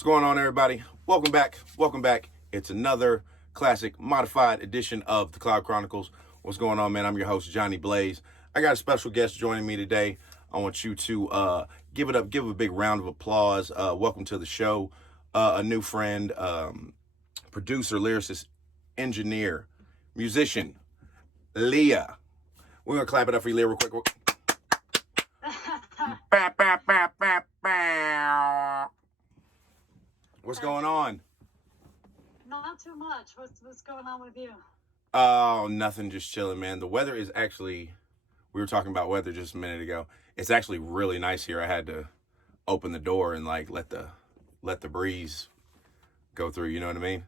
What's going on, everybody? Welcome back. Welcome back. It's another classic modified edition of the Cloud Chronicles. What's going on, man? I'm your host, Johnny Blaze. I got a special guest joining me today. I want you to give a big round of applause. Welcome to the show. A new friend, producer, lyricist, engineer, musician, Leah. We're going to clap it up for you, Leah, real quick. Bah, bah, bah, bah, bah. What's going on? Not too much. What's going on with you? Oh, nothing. Just chilling, man. The weather is actually, we were talking about weather just a minute ago. It's actually really nice here. I had to open the door and like let the breeze go through. You know what I mean?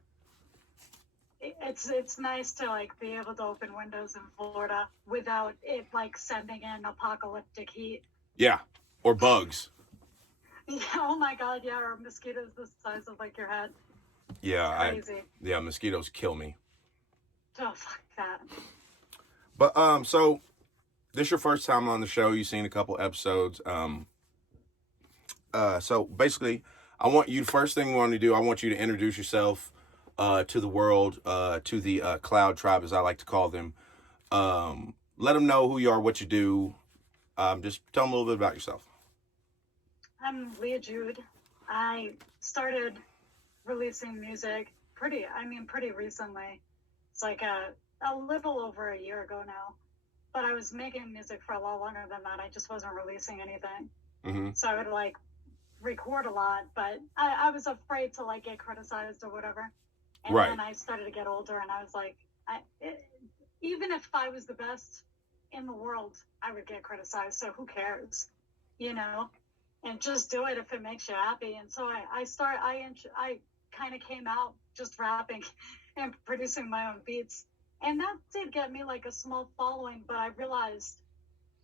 It's nice to like be able to open windows in Florida without it like sending in apocalyptic heat. Yeah. Or bugs. Yeah, oh my God, yeah, or mosquitoes the size of like your head. Yeah, Crazy. Mosquitoes kill me. Oh, fuck that. But so this is your first time on the show. You've seen a couple episodes. So basically, I want you. First thing we want to do, I want you to introduce yourself to the world, to the Cloud Tribe, as I like to call them. Let them know who you are, what you do. Just tell them a little bit about yourself. I'm Leah Jude. I started releasing music pretty recently. It's like a little over a year ago now. But I was making music for a lot longer than that. I just wasn't releasing anything. Mm-hmm. So I would like record a lot, but I was afraid to like get criticized or whatever. And Right. then I started to get older and I was like, even if I was the best in the world, I would get criticized. So who cares, you know? And just do it if it makes you happy. And so I kind of came out just rapping and producing my own beats. And that did get me like a small following, but I realized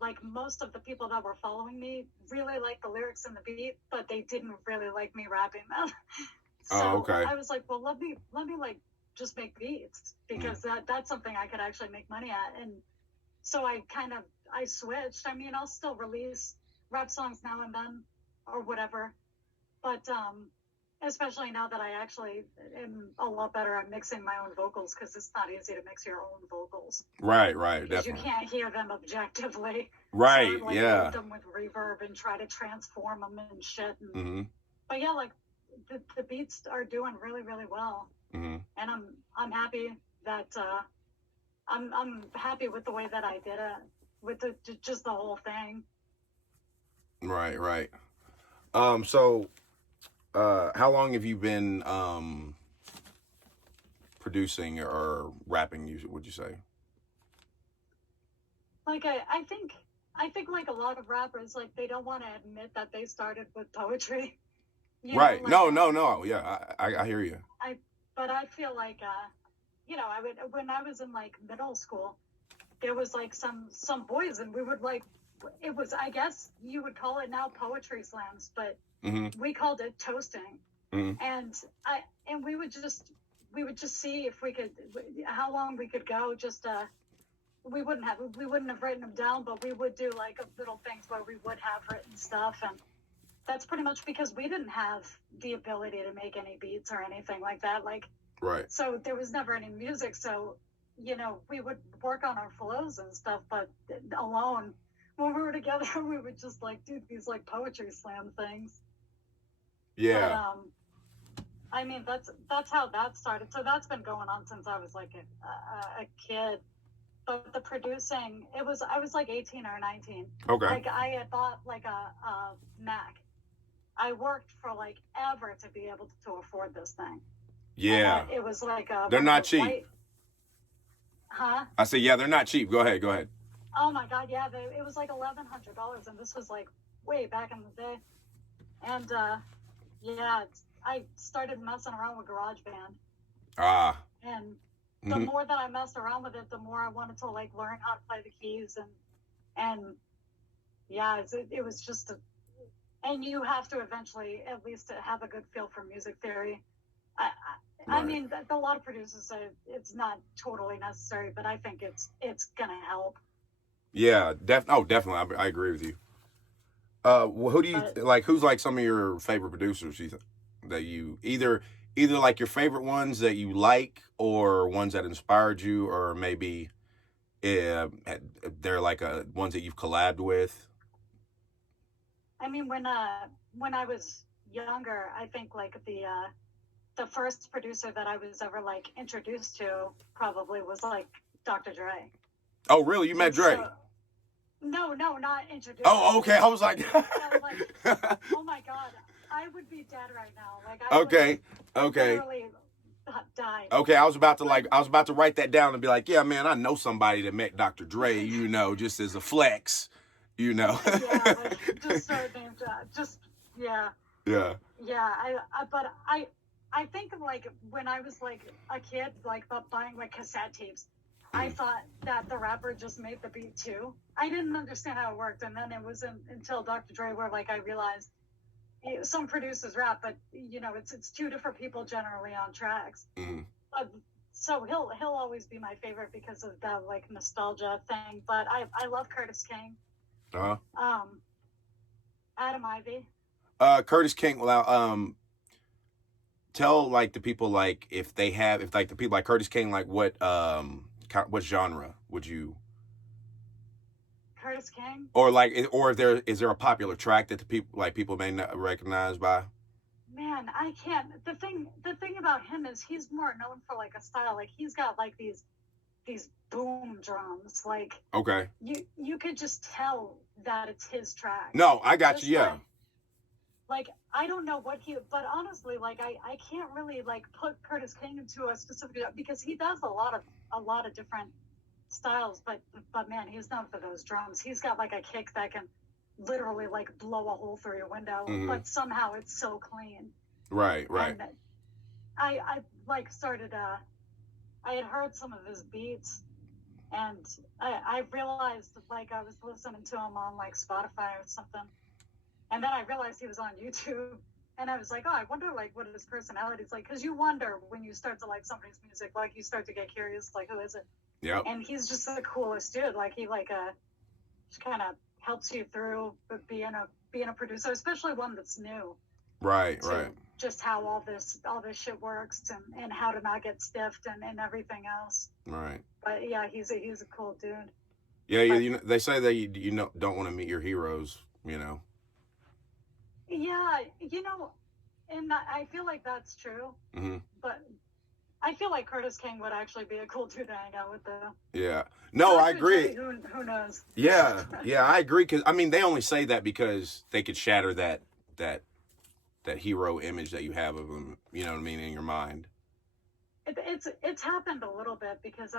like most of the people that were following me really liked the lyrics and the beat, but they didn't really like me rapping them. So okay. I was like, well, let me like just make beats because that's something I could actually make money at. And so I switched. I mean, I'll still release rap songs now and then or whatever, but especially now that I actually am a lot better at mixing my own vocals because it's not easy to mix your own vocals. Right, Because definitely. you can't hear them objectively. Right, so I, like, yeah. load them with reverb and try to transform them and shit. And, Mm-hmm. But yeah, like the beats are doing really, really well, Mm-hmm. and I'm happy that I'm happy with the way that I did it with just the whole thing. Right. So how long have you been producing or rapping, would you say? Like I think like a lot of rappers, like they don't want to admit that they started with poetry. Right. Know, like, no. Yeah, I hear you. But I feel like I would, when I was in like middle school, there was like some boys and we would like, it was, I guess you would call it now poetry slams, but we called it toasting. And we would just see if we could, how long we could go. Just we wouldn't have written them down, but we would do like little things where we would have written stuff. And that's pretty much because we didn't have the ability to make any beats or anything like that. Like, right. So there was never any music. So, we would work on our flows and stuff, but alone, when we were together, we would just like do these like poetry slam things. Yeah. But, I mean, that's how that started. So that's been going on since I was like a kid. But the producing, I was like 18 or 19. Okay. Like I had bought like a Mac. I worked for like ever to be able to afford this thing. Yeah. It was like they're not cheap. Huh? I say, yeah, they're not cheap. Go ahead. Oh my God, yeah, it was like $1,100, and this was like way back in the day. And yeah, I started messing around with GarageBand. And the more that I messed around with it, the more I wanted to like learn how to play the keys and yeah, it was just and you have to eventually at least have a good feel for music theory. I mean, a lot of producers say it's not totally necessary, but I think it's gonna help. Yeah, definitely. I agree with you. Who do you like? Who's like some of your favorite producers? You think? that you either like your favorite ones that you like, or ones that inspired you, or maybe they're like ones that you've collabed with? I mean, when I was younger, I think like the first producer that I was ever like introduced to probably was like Dr. Dre. Oh, really? You met And Dre? so, no, not introduced. Oh, okay. I was like, oh my God, I would be dead right now. Like I okay, would okay. literally die. Okay, I was about to write that down and be like, yeah, man, I know somebody that met Dr. Dre, just as a flex, Yeah, like just start name just yeah. Yeah. Yeah, but I think of like when I was like a kid, like buying like cassette tapes, I thought that the rapper just made the beat too. I didn't understand how it worked, and then it wasn't until Dr. Dre where like I realized some producers rap, but it's two different people generally on tracks. Mm-hmm. So he'll always be my favorite because of that like nostalgia thing. But I love Curtis King. Adam Ivy. Curtis King. Well, tell like the people like if like the people like Curtis King, like what genre would you? Curtis King. Or like, or is there a popular track that the people may not recognize by? Man, I can't. The thing about him is he's more known for like a style. Like he's got like these boom drums. Like okay, you could just tell that it's his track. No, I got you. Yeah. Like I don't know what but honestly, like I can't really like put Curtis King into a specific because he does a lot of different styles, but man, he's known for those drums. He's got like a kick that can literally like blow a hole through your window, but somehow it's so clean. Right. And I like started I had heard some of his beats, and I realized like I was listening to him on like Spotify or something, and then I realized he was on YouTube, and I was like, oh, I wonder like what his personality is like, because you wonder when you start to like somebody's music, like you start to get curious, like who is it? Yeah. And he's just the coolest dude. Like he like just kind of helps you through being a producer, especially one that's new. Right. Just how all this shit works, and how to not get stiffed and everything else. Right. But yeah, he's a cool dude. Yeah, they say that you don't want to meet your heroes, Yeah, and I feel like that's true. Mm-hmm. But I feel like Curtis King would actually be a cool dude to hang out with, though. Yeah. No, I agree. Who knows? Yeah, I agree. Because I mean, they only say that because they could shatter that hero image that you have of them. You know what I mean, in your mind. It's happened a little bit because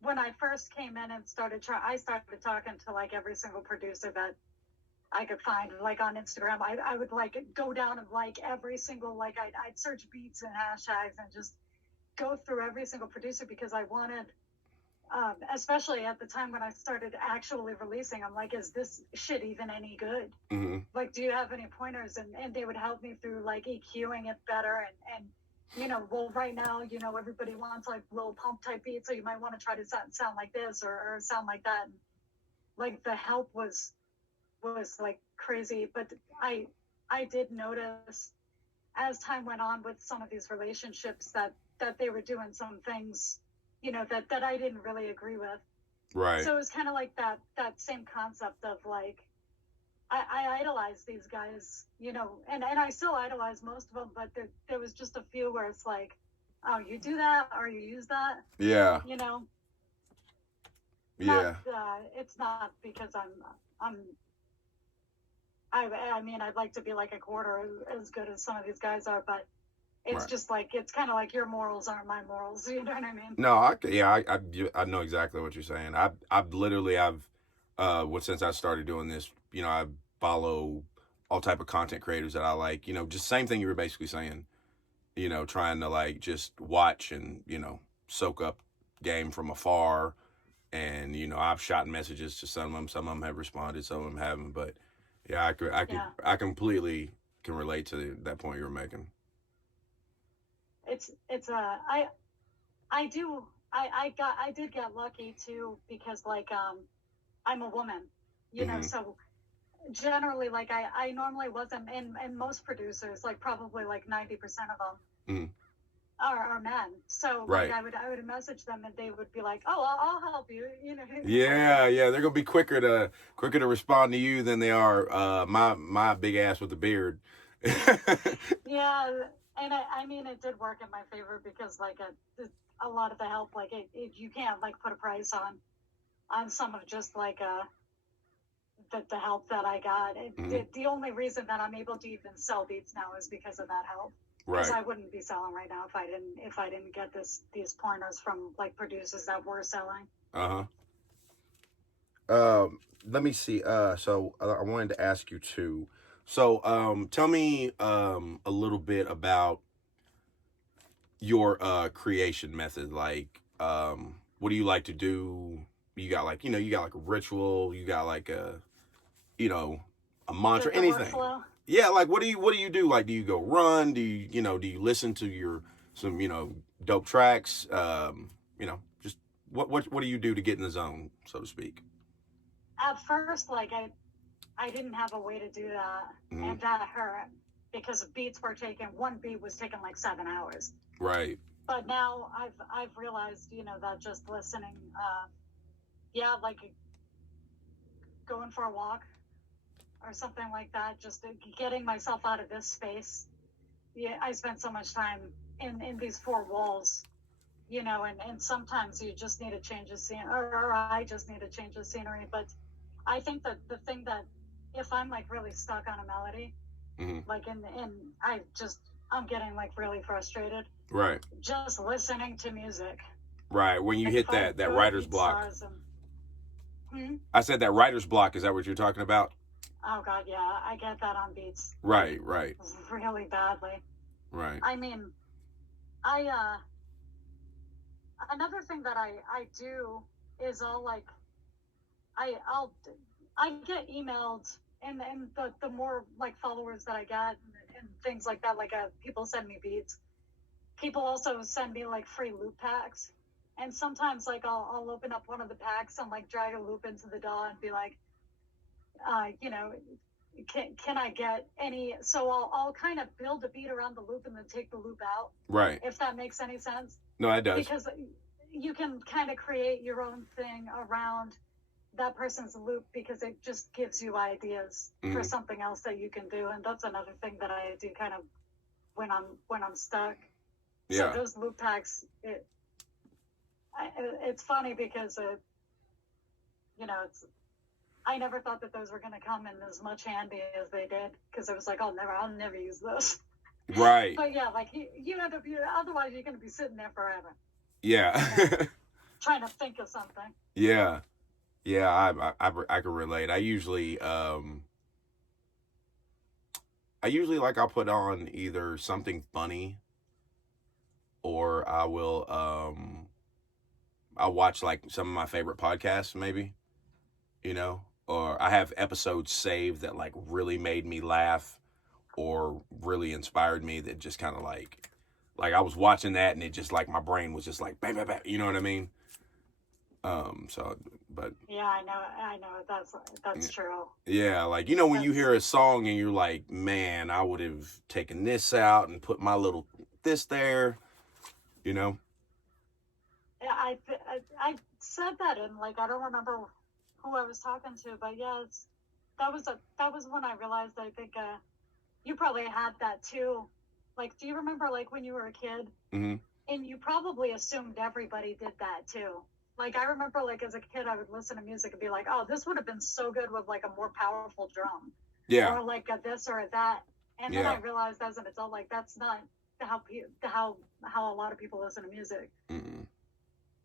when I first came in and I started talking to like every single producer that I could find, like on Instagram. I would like go down and like every single like I'd search beats and hashtags and just go through every single producer because I wanted, especially at the time when I started actually releasing, I'm like, is this shit even any good? Mm-hmm. Like, do you have any pointers? And they would help me through like EQing it better and well, right now, everybody wants like little pump type beats, so you might want to try to sound like this or sound like that. And, like the help was like crazy, but I did notice as time went on with some of these relationships that they were doing some things, that I didn't really agree with. Right. So it was kind of like that same concept of like, I idolize these guys, and I still idolize most of them, but there was just a few where it's like, oh, you do that or you use that. Yeah. Yeah. It's not because I mean, I'd like to be like a quarter as good as some of these guys are, but it's just like, it's kind of like your morals aren't my morals. You know what I mean? No, I know exactly what you're saying. Since I started doing this, I follow all type of content creators that I like, just same thing you were basically saying, trying to like just watch and, soak up game from afar. And, I've shot messages to some of them have responded, some of them haven't, but yeah, I completely can relate to that point you were making. I did get lucky too, because like, I'm a woman, so generally, like I normally wasn't, and most producers, like probably like 90% of them Mm, are men. So like right. I would message them and they would be like, "Oh, I'll help you," you know, kind of Yeah, thing. yeah, they're gonna be quicker to respond to you than they are my big ass with the beard. Yeah, and I mean, it did work in my favor because like a lot of the help, like you can't like put a price on some of just like the help that I got. Mhm. The only reason that I'm able to even sell beats now is because of that help. Because Right. I wouldn't be selling right now if I didn't get these pointers from like producers that were selling. Uh-huh. Let me see. So I wanted to ask you too. So, tell me a little bit about your creation method. Like, what do you like to do? You got like, you got like a ritual, you got like you know, a mantra, The anything. workflow. Yeah, like what do you do? Like, do you go run? Do you listen to some, dope tracks? Just what do you do to get in the zone, so to speak? At first, like I didn't have a way to do that, Hmm. and that hurt because beats were taken. One beat was taking like 7 hours. Right. But now I've realized, that just listening, yeah, like going for a walk or something like that, just getting myself out of this space. Yeah, I spent so much time in these four walls, and sometimes you just need a change of scene, or I just need a change of scenery. But I think that the thing that if I'm like really stuck on a melody, Hmm. like and I'm getting like really frustrated Right. just listening to music. Right. When you Like hit if I have that good writer's beat block. stars and I said that writer's block. Is that what you're talking about? oh god, yeah, I get that on beats like Right. Right. really badly. Right. I mean, I another thing that I do is I'll I get emailed, and the more like followers that I get and things like that, like people send me beats. People also send me like free loop packs, and sometimes like I'll open up one of the packs and like drag a loop into the DAW and be like, uh, you know, can I get any? So I'll kind of build a beat around the loop and then take the loop out, Right. if that makes any sense, No, that does. because you can kind of create your own thing around that person's loop because it just gives you ideas for Hmm. something else that you can do. And that's another thing that I do kind of when I'm stuck. So Yeah. those loop packs, it's funny because it's I never thought that those were going to come in as much handy as they did, because it was like, I'll never use those. Right. But yeah, like you end up, otherwise you're going to be sitting there forever, Yeah. trying to think of something. Yeah. Yeah. I can relate. I usually like I'll put on either something funny or I'll watch like some of my favorite podcasts maybe, or I have episodes saved that like really made me laugh or really inspired me that just kind of like I was watching that and it just like my brain was just like bam bam bam, you know what I mean? So but Yeah, I know that's true. yeah, like when you That's hear a song and you're like, man, I would have taken this out and put my little this there, you know? yeah, I said that, and like I don't remember who I was talking to, but yeah, that was when I realized. I think you probably had that too. Like, do you remember like when you were a kid? Hmm. And you probably assumed everybody did that too. Like I remember, like as a kid, I would listen to music and be like, "Oh, this would have been so good with like a more powerful drum, Yeah. or like a this or a that." And then I Yeah. realized as an adult, like that's not how a lot of people listen to music. Mm-mm.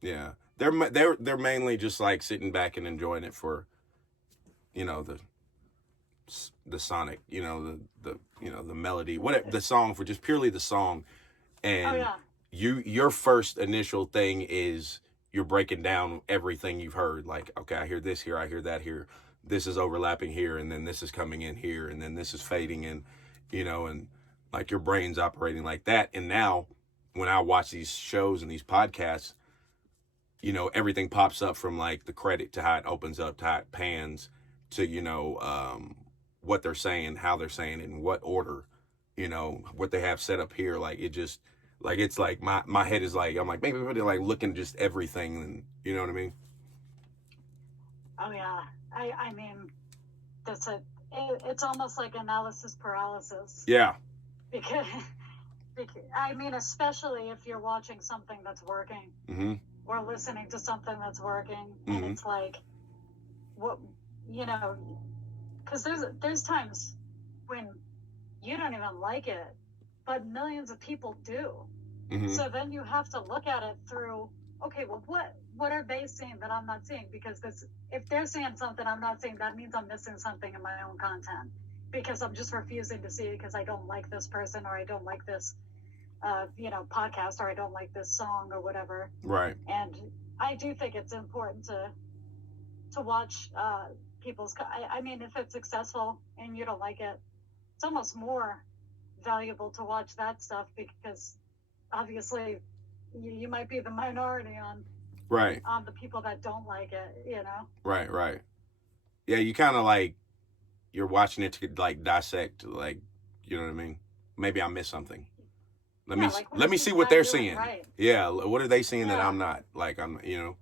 Yeah. They're mainly just like sitting back and enjoying it for, you know, the sonic, the melody, what the song, for just purely the song. Oh And yeah, your first initial thing is you're breaking down everything you've heard. Like, okay, I hear this here, I hear that here, this is overlapping here, and then this is coming in here, and then this is fading in, and like your brain's operating like that. And now when I watch these shows and these podcasts, everything pops up from like the credit to how it opens up to how it pans to what they're saying, how they're saying it, in what order, you know, what they have set up here. Like it just, like it's like my head is like, I'm like, maybe they're like looking just everything, and you know what I mean? Oh yeah, I mean, it's almost like analysis paralysis. Yeah. Because, I mean, especially if you're watching something that's working Mm-hmm. or listening to something that's working, and Mm-hmm. it's like, what, you know, because there's times when you don't even like it, but millions of people do. Mm-hmm. So then you have to look at it through, okay, well, what are they seeing that I'm not seeing? Because if they're seeing something I'm not seeing, that means I'm missing something in my own content, because I'm just refusing to see it because I don't like this person, or I don't like this, podcast, or I don't like this song or whatever. Right. And I do think it's important to watch people's. I mean, if it's successful and you don't like it, it's almost more valuable to watch that stuff, because obviously you might be the minority on Right. the people that don't like it, you know. Right. Right. Yeah, you kind of like, you're watching it to like dissect, like, you know what I mean? Maybe I missed something. Let me Like, let me see what they're seeing. Right. Yeah, what are they seeing that I'm not? Like I'm, you know.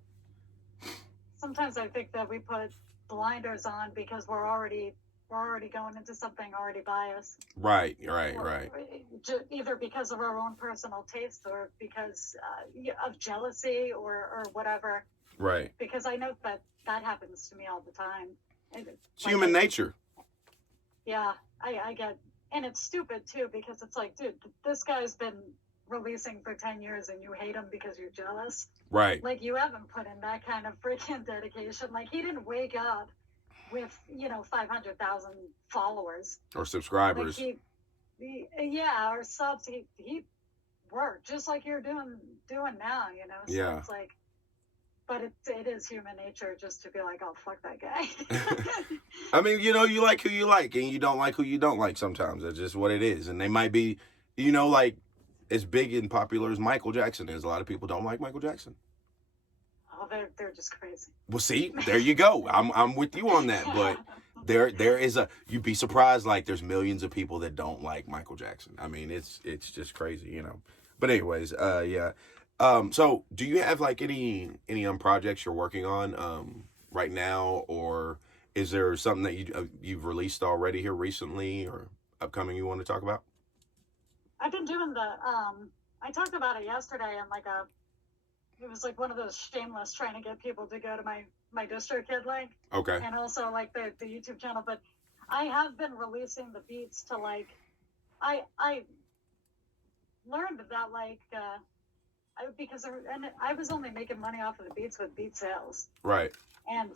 Sometimes I think that we put blinders on because we're already going into something already biased. Right. Either because of our own personal taste, or because of jealousy, or whatever. Right. Because I know that happens to me all the time. It's like, human nature. Yeah, I get, and it's stupid too, because it's like, dude, this guy's been releasing for 10 years and you hate him because you're jealous. Right. Like, you haven't put in that kind of freaking dedication. Like, he didn't wake up with 500,000 followers or subscribers. Like or subs. He worked just like you're doing now, so yeah. It's like, but it is human nature just to be like, oh, fuck that guy. I mean, you like who you like, and you don't like who you don't like sometimes. That's just what it is. And they might be, like, as big and popular as Michael Jackson is, a lot of people don't like Michael Jackson. Oh, they're just crazy. Well, see, there you go. I'm with you on that, but there is you'd be surprised, like, there's millions of people that don't like Michael Jackson. I mean, it's just crazy, But anyways, yeah. So do you have like any projects you're working on right now, or is there something that you've released already here recently or upcoming you want to talk about? I've been doing I talked about it yesterday in like it was like one of those shameless trying to get people to go to my DistroKid link. Okay. And also like the YouTube channel, but I have been releasing the beats to like, I learned that like, because I was only making money off of the beats with beat sales. Right. And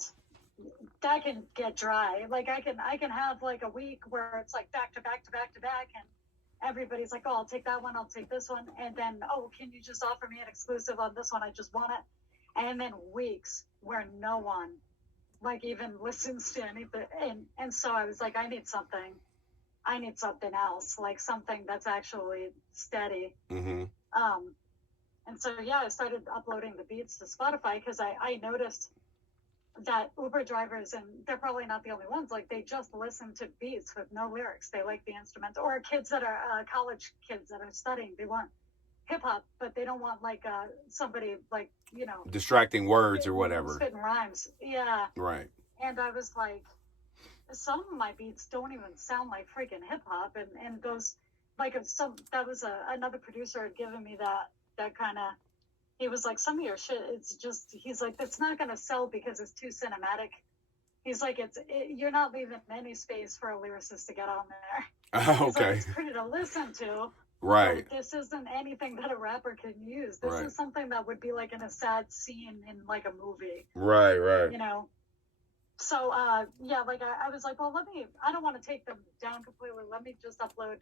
that can get dry. Like I can have like a week where it's like back to back to back to back, and everybody's like, oh, I'll take that one, I'll take this one, and then, oh, can you just offer me an exclusive on this one? I just want it. And then weeks where no one like even listens to anything, and so I was like, I need something else, like something that's actually steady. Mm-hmm. And so, yeah, I started uploading the beats to Spotify because I noticed that Uber drivers, and they're probably not the only ones, like they just listen to beats with no lyrics. They like the instruments. Or kids that are college kids that are studying, they want hip hop, but they don't want like somebody like, distracting words or whatever. Spitting rhymes. Yeah. Right. And I was like, some of my beats don't even sound like freaking hip hop, and those like that was another producer had given me that kind of, he was like, some of your shit, it's just, he's like, it's not going to sell because it's too cinematic. He's like, you're not leaving any space for a lyricist to get on there. Okay. Like, it's pretty to listen to. Right. This isn't anything that a rapper can use. This is something that would be like in a sad scene in like a movie. Right. So, yeah, like I was like, well, I don't want to take them down completely. Let me just upload,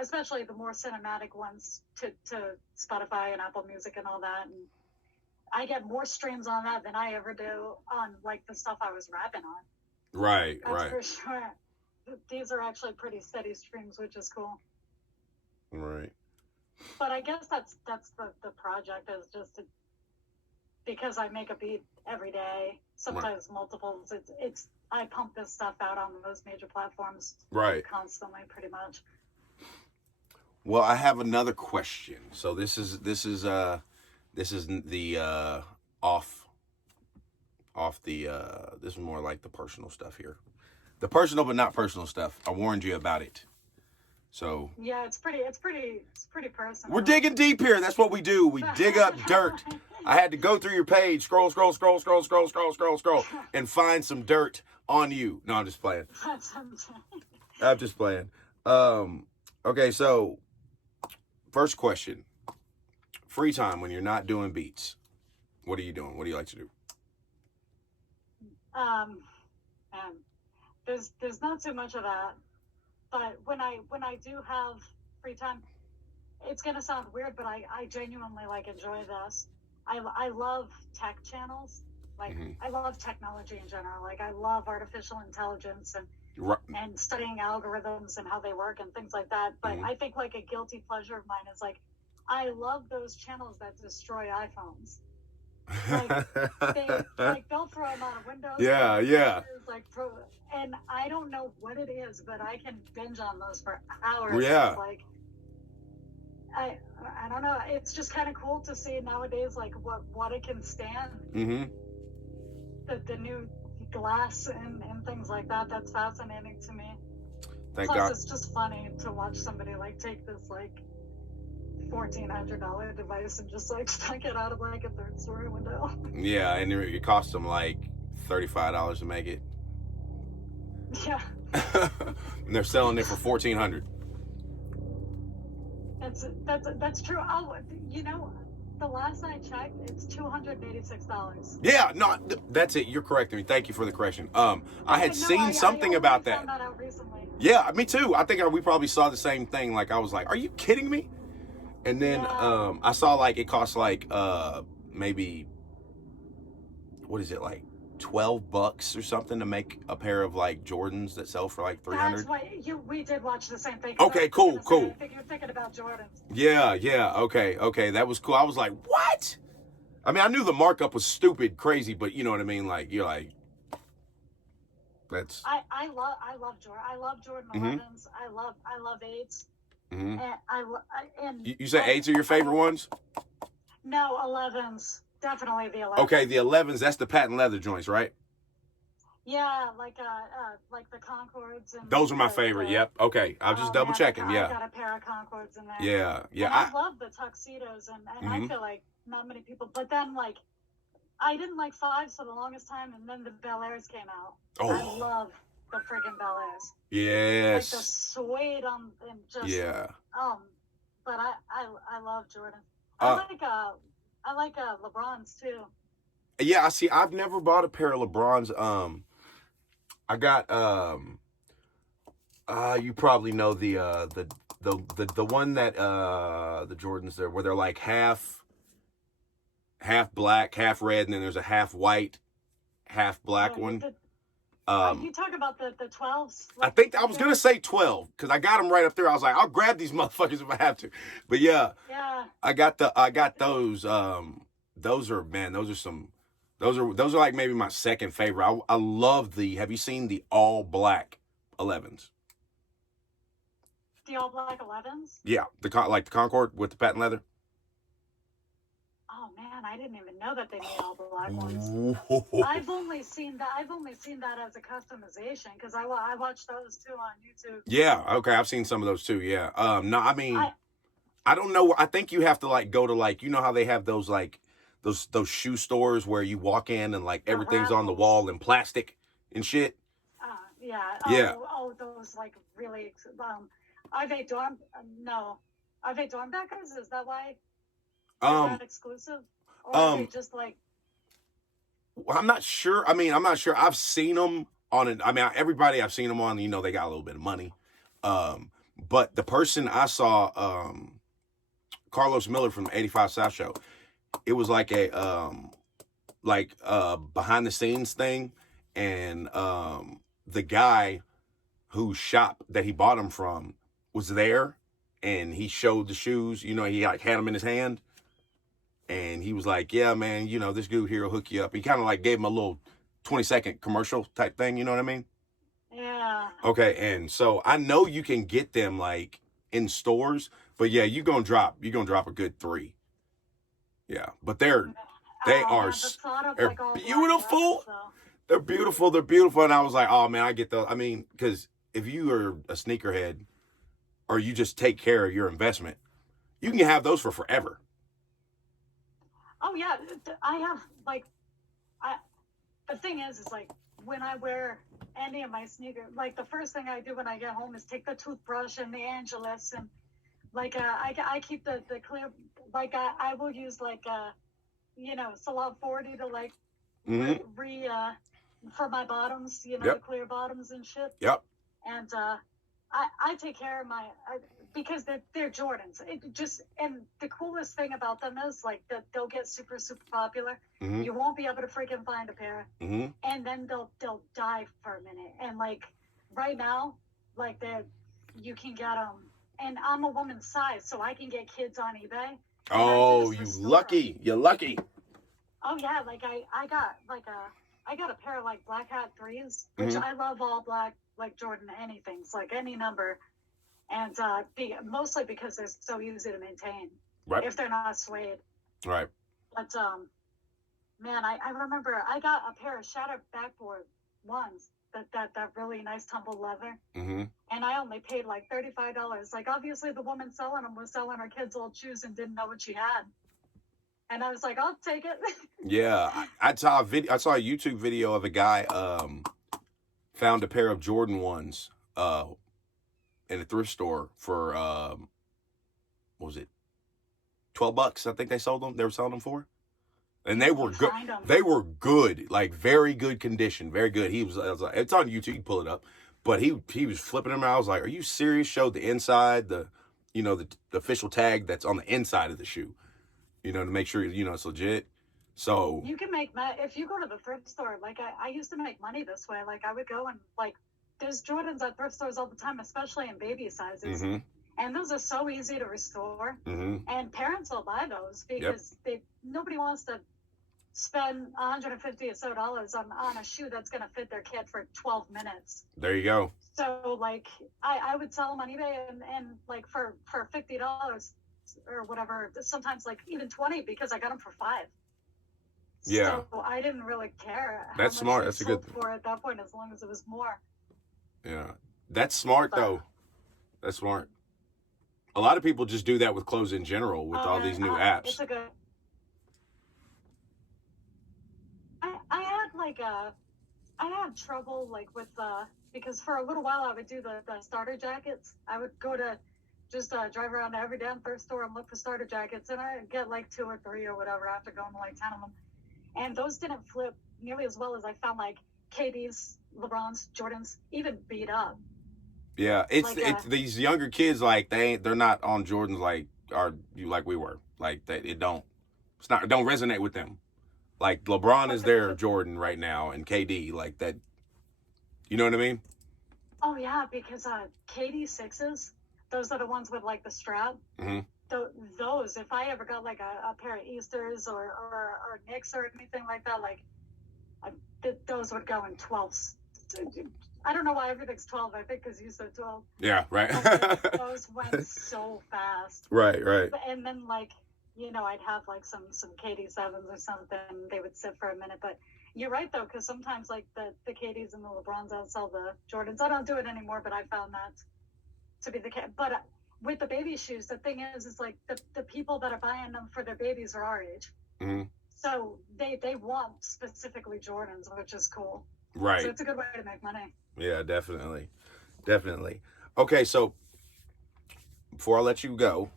especially the more cinematic ones, to Spotify and Apple Music and all that. And I get more streams on that than I ever do on like the stuff I was rapping on. Right. That's for sure. These are actually pretty steady streams, which is cool. Right. But I guess that's the project, is just because I make a beat every day, sometimes multiples. I pump this stuff out on those major platforms Right. constantly, pretty much. Well, I have another question. So this is the off the this is more like the personal stuff here. The personal but not personal stuff. I warned you about it. So yeah, it's pretty personal. We're digging deep here. That's what we do. We dig up dirt. I had to go through your page, scroll, and find some dirt on you. No, I'm just playing. I'm just playing. Okay, so first question. Free time when you're not doing beats. What are you doing? What do you like to do? Man, there's not too much of that. But when I do have free time, it's gonna sound weird, but I genuinely like enjoy this. I love tech channels. Like I love technology in general. Like I love artificial intelligence and studying algorithms and how they work and things like that. But I think like a guilty pleasure of mine is like I love those channels that destroy iPhones. Like they'll throw them out of windows. Yeah. And I don't know what it is, but I can binge on those for hours. Yeah. It's like I don't know. It's just kind of cool to see nowadays, like what it can stand. The new glass and things like that. That's fascinating to me. Thank Plus, God. it's just funny to watch somebody like take this like $1,400 device and just like stuck it out of like a third-story window. Yeah, and it cost them like $35 to make it. Yeah. And they're selling it for $1,400. That's true. Oh, the last I checked, it's $286. Yeah, no, that's it. You're correcting me. Thank you for the correction. I had seen something about that. I found that out recently. Yeah, me too. I think we probably saw the same thing. Like I was like, "Are you kidding me?" And then I saw like it costs like maybe what is it like $12 or something to make a pair of like Jordans that sell for like $300. That's why we did watch the same thing. Okay, cool. I think you're thinking about Jordans. Yeah. Okay, that was cool. I was like, what? I mean, I knew the markup was stupid, crazy, but you know what I mean. Like you're like, that's. I love Jordan. I love Jordan 11s. I love 8s. And You say 8s are your favorite ones? No, 11s. Definitely the 11s. Okay, the 11s. That's the patent leather joints, right? Yeah, like the Concords. And those are my favorite. Yep. Okay, I'll just double check them. Yeah. I got a pair of Concords in there. Yeah. And I love the tuxedos, and I feel like not many people. But then like, I didn't like 5s for the longest time, and then the Bel Airs came out. Oh. I love the friggin' Bel Airs. Yes. Like the suede on and just. Yeah. But I love Jordan. I like LeBrons too. Yeah, I see. I've never bought a pair of LeBrons. I got you probably know the one that the Jordans there where they're like half black, half red, and then there's a half white, half black one. You talk about the 12s. I think I was gonna say 12 because I got them right up there. I was like, I'll grab these motherfuckers if I have to. But yeah, I got those. Those are like maybe my second favorite. I love have you seen the all black 11s? The all black 11s? Yeah, the Concord with the patent leather. Oh man, I didn't even know that they made all black ones. I've only seen that as a customization because I watched those too on YouTube. Yeah, okay, I've seen some of those too. Yeah, no, I mean, I don't know. I think you have to like go to like, you know how they have those like those shoe stores where you walk in and like everything's on the wall in plastic and shit. Yeah. Oh, those like really. Ave Dornbeckers? Is that why? Is that exclusive? Or are they just like? I'm not sure. I've seen them on it. I mean, everybody I've seen them on, you know, they got a little bit of money. But the person I saw, Carlos Miller from the 85 South Show, it was like a behind the scenes thing, and the guy whose shop that he bought them from was there, and he showed the shoes. You know, he like had them in his hand, and he was like, "Yeah, man, you know, this dude here will hook you up." He kind of like gave him a little 20-second commercial type thing. You know what I mean? Yeah. Okay, and so I know you can get them like in stores, but yeah, you're gonna drop a good 3. Yeah, but they are Oh man, the thought of they're like all black beautiful. dresses though. They're beautiful. They're beautiful, and I was like, oh man, I get those. I mean, because if you are a sneakerhead or you just take care of your investment, you can have those for forever. Oh yeah, I have like I. The thing is like when I wear any of my sneakers, like the first thing I do when I get home is take the toothbrush and the Angelus and like I keep the clear, like I will use like Salon 40 to like Mm-hmm. for my bottoms, the Yep. clear bottoms and shit. Yep. And I take care of because they're Jordans. It just, and the coolest thing about them is like that they'll get super popular. Mm-hmm. You won't be able to freaking find a pair, Mm-hmm. and then they'll die for a minute. And like right now, like you can get them, and I'm a woman's size, so I can get kids on eBay. Oh, you lucky! You're lucky. Oh yeah, like I got a pair of like black hat 3s, which Mm-hmm. I love all black, like Jordan anything's, like any number, and mostly because they're so easy to maintain, Right. if they're not suede. Right. But man, I remember I got a pair of shattered backboard ones, that really nice tumble leather, Mm-hmm. and I only paid like $35. Like obviously the woman selling them was selling her kids old shoes and didn't know what she had. And I was like, I'll take it. Yeah, I saw a video. I saw a YouTube video of a guy found a pair of Jordan ones in a thrift store for what was it, $12? I think they sold them. They were selling them for, and they were good. They were good, like very good condition, very good. I was like, it's on YouTube. You can pull it up. But he was flipping them out. I was like, are you serious? Showed the inside, the official tag that's on the inside of the shoe. To make sure it's legit. So you can make money if you go to the thrift store. Like I used to make money this way. Like I would go and like there's Jordans at thrift stores all the time, especially in baby sizes. Mm-hmm. And those are so easy to restore. Mm-hmm. And parents will buy those because nobody wants to spend $150 or so on a shoe that's going to fit their kid for 12 minutes. There you go. So like I would sell them on eBay and like for $50 or whatever, sometimes like even 20 because I got them for $5. Yeah. So I didn't really care. That's smart. That's a good for at that point, as long as it was more. Yeah, that's smart though. That's smart. A lot of people just do that with clothes in general with all these new apps. It's a good. I had trouble like with because for a little while I would do the starter jackets. I would go to just drive around to every damn thrift store and look for starter jackets, and I'd get like 2 or 3 or whatever after going to like 10 of them. And those didn't flip nearly as well as I found like KD's, LeBron's, Jordan's, even beat up. Yeah, it's these younger kids, like they're not on Jordans like we were. Like it don't resonate with them. Like LeBron is their Jordan right now, and KD like that. You know what I mean? Oh yeah, because KD 6s, those are the ones with like the strap. Mm-hmm. Those, if I ever got like a pair of Easters or Knicks or anything like that, like those would go in 12s. I don't know why everything's 12. I think because you said 12. Yeah, right. Those went so fast. Right. And then like I'd have like some KD7s or something. They would sit for a minute, but you're right though, because sometimes like the KDs and the LeBrons outsell the Jordans. I don't do it anymore, but I found that to be the case. But with the baby shoes, the thing is like the people that are buying them for their babies are our age. Mm-hmm. So they want specifically Jordans, which is cool. Right. So it's a good way to make money. Yeah, definitely. Okay, so before I let you go,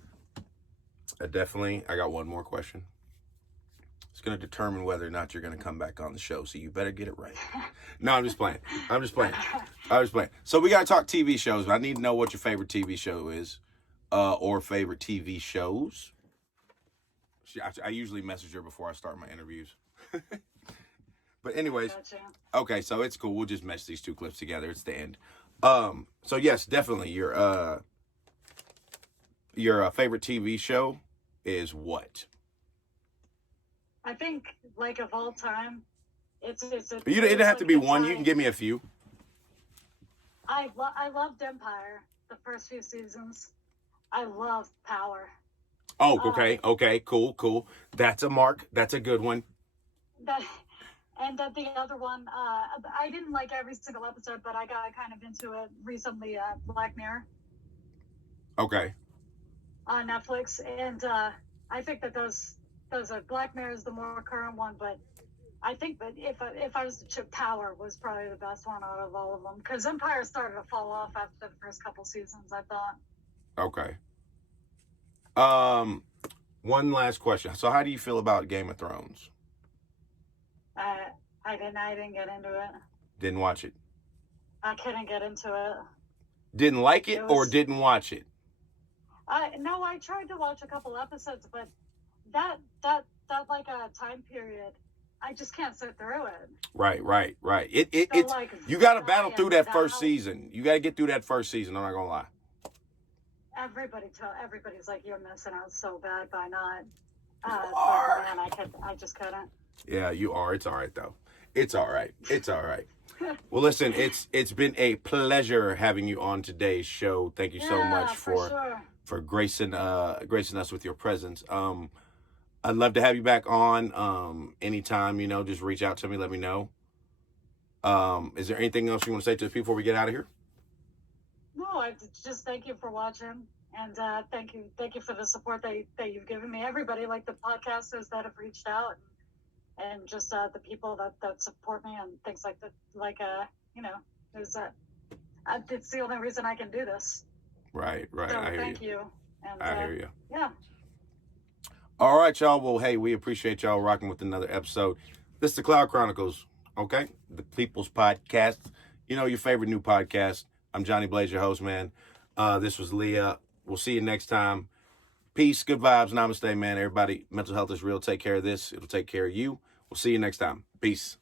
I got one more question. It's going to determine whether or not you're going to come back on the show, so you better get it right. No, I'm just playing. So we got to talk TV shows. I need to know what your favorite TV show is, or favorite TV shows. I usually message her before I start my interviews. But anyways, Gotcha. Okay, so it's cool. We'll just mesh these 2 clips together. It's the end. So yes, definitely your favorite TV show is what? I think like of all time, You didn't have to be one. You exciting. can give me a few. I loved Empire the first few seasons. I love Power. Oh, okay, cool. That's a mark. That's a good one. And then the other one, I didn't like every single episode, but I got kind of into it recently. Black Mirror. Okay. On Netflix, and I think that those are Black Mirror is the more current one, but I think that if I was to chip, Power was probably the best one out of all of them, because Empire started to fall off after the first couple seasons, I thought. Okay. One last question. So, how do you feel about Game of Thrones? I didn't get into it. Didn't watch it. I couldn't get into it. Didn't like it or didn't watch it? No, I tried to watch a couple episodes, but that like a time period, I just can't sit through it. Right. It's like, you got to battle through that first season. You got to get through that first season. I'm not gonna lie. Everybody's like, you're missing out so bad by not. But man, I just couldn't. Yeah, you are. It's all right though. It's all right. Well, listen, it's been a pleasure having you on today's show. Thank you so much for gracing us with your presence. I'd love to have you back on anytime, just reach out to me, let me know. Is there anything else you want to say to the people before we get out of here? No, I just thank you for watching, and thank you for the support that you've given me. Everybody, like the podcasters that have reached out, and just the people that support me and things like that. It's the only reason I can do this. Right. So thank you. And, I hear you. Yeah. All right, y'all. Well, hey, we appreciate y'all rocking with another episode. This is the Cloud Chronicles, okay? The People's Podcast. Your favorite new podcast. I'm Johnny Blaze, your host, man. This was Leah. We'll see you next time. Peace, good vibes, namaste, man. Everybody, mental health is real. Take care of this. It'll take care of you. We'll see you next time. Peace.